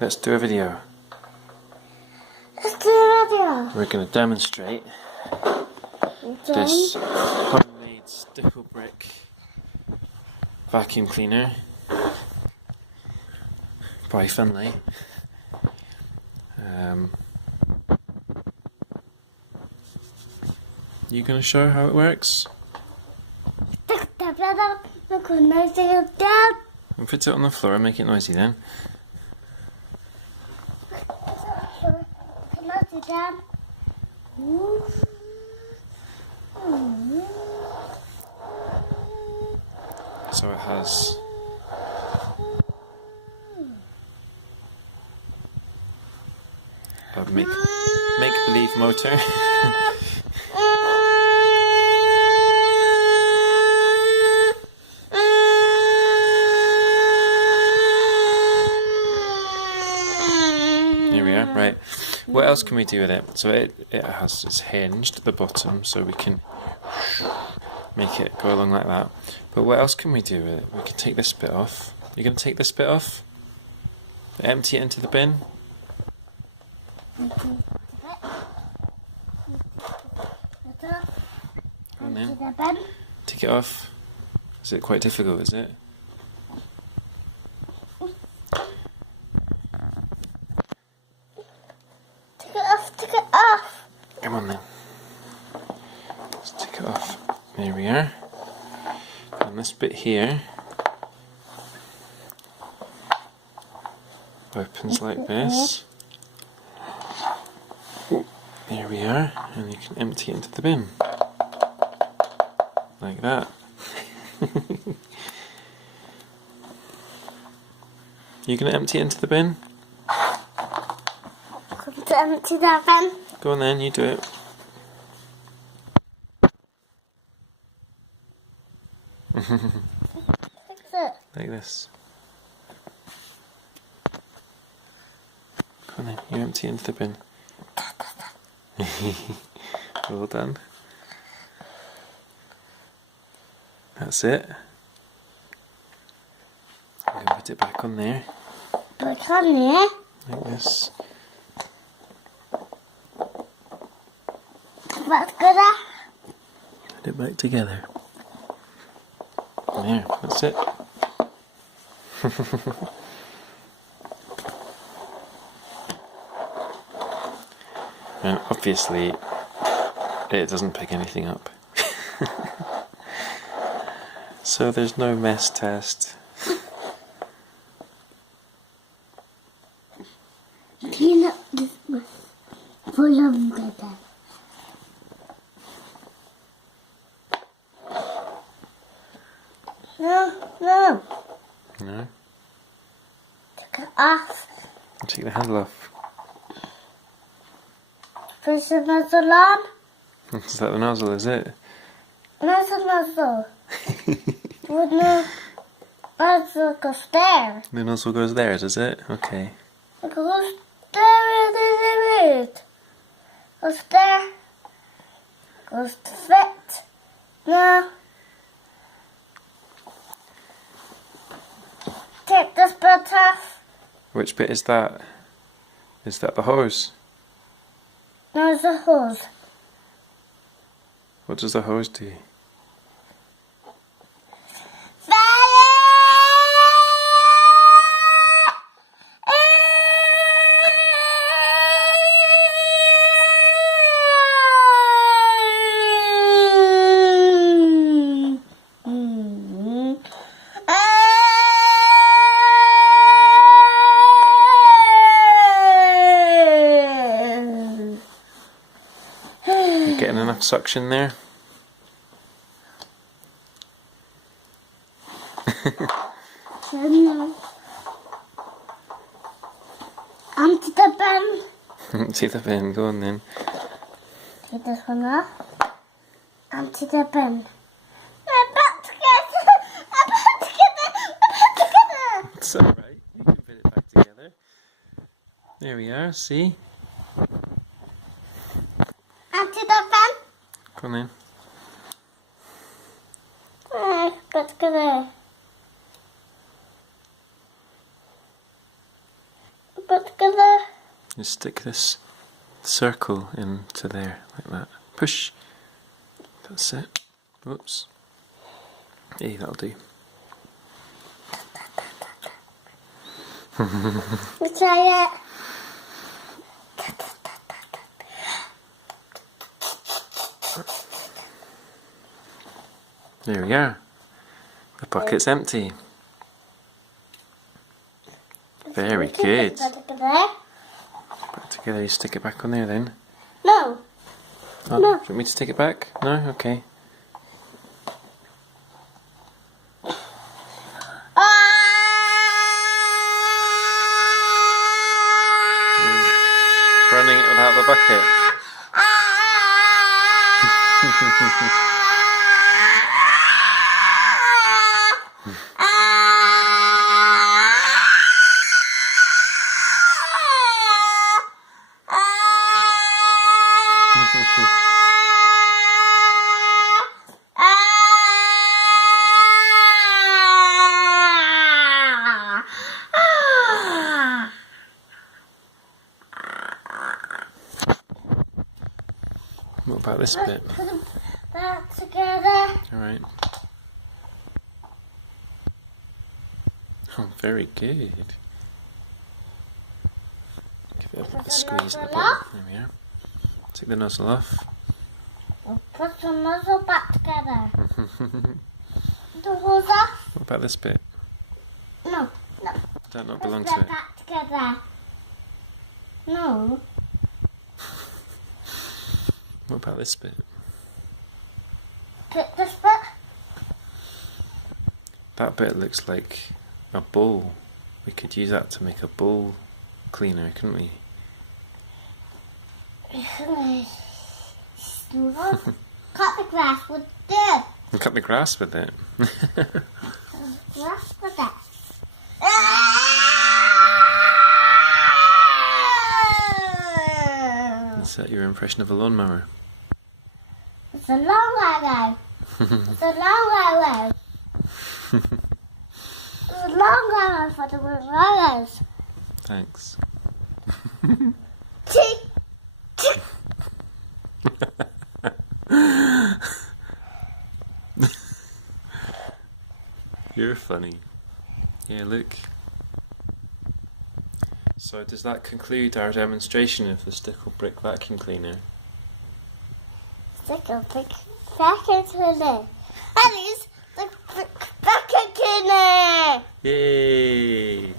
Let's do a video. Let's do a video. We're going to demonstrate this homemade Stickle Brick Vacuum Cleaner by Finlay. You going to show how it works? And put it on the floor and make it noisy then. So it has a make-believe motor. Here we are, right. What else can we do with it? So it's hinged at the bottom, so we can make it go along like that. But what else can we do with it? We can take this bit off. You're going to take this bit off? Empty it into the bin? Go on then. Take it off. Is it quite difficult, is it? Take it off. Come on then. Let's take it off. There we are. And this bit here opens like this. There we are. And you can empty it into the bin. Like that. You gonna empty it into the bin? To empty that bin. Go on then, you do it. Fix it. Like this. Go on then, you empty it into the bin. Well done. That's it. I'm going to put it back on there. Back on there. Like this. That's good. Put it back together. There, that's it. And obviously, it doesn't pick anything up. So there's no mess test. Clean up this mess. Full of glitter. No. No? Take it off. Take the handle off. Push the nozzle on. Is that the nozzle, is it? There's a nozzle. Would no nozzle goes there. The nozzle goes there, does it? Okay. It goes there. Goes there. Goes to fit. No. Take this bit off. Which bit is that? Is that the hose? There's a hose. What does the hose do? You getting enough suction there? Empty the bin. Empty the bin, go on then. Take this one off. Empty the bin. I'm about to get it. It's alright, you can put it back together. There we are, see? Empty the bin. Go on then. Let's go there. You stick this circle into there, like that. Push. That's it. Whoops. Hey, that'll do. Let's try it. There we are. The bucket's empty. Very good. Put it together, you stick it back on there then. No. Oh, No. Do you want me to take it back? No? Okay. Running it without the bucket. What about this bit? Put them back together. Alright. Oh, very good. Give it a squeeze at the bottom. There we are. Take the nozzle off. We'll put the nozzle back together. The hose off. What about this bit? No. Does that not belong Put to it it? back together. No. What about this bit? Put this bit. That bit looks like a bowl. We could use that to make a bowl cleaner, couldn't we? Cut the grass with this. And cut the grass with it. Grass with it. Is that your impression of a lawnmower? It's a long way ago. It's a long way away. It's a long way away for the rollers. Thanks. Tick. You're funny. Yeah, look. So does that conclude our demonstration of the Stickle Brick Vacuum Cleaner? Stickle Brick Vacuum Cleaner. That is the Vacuum Cleaner. Yay!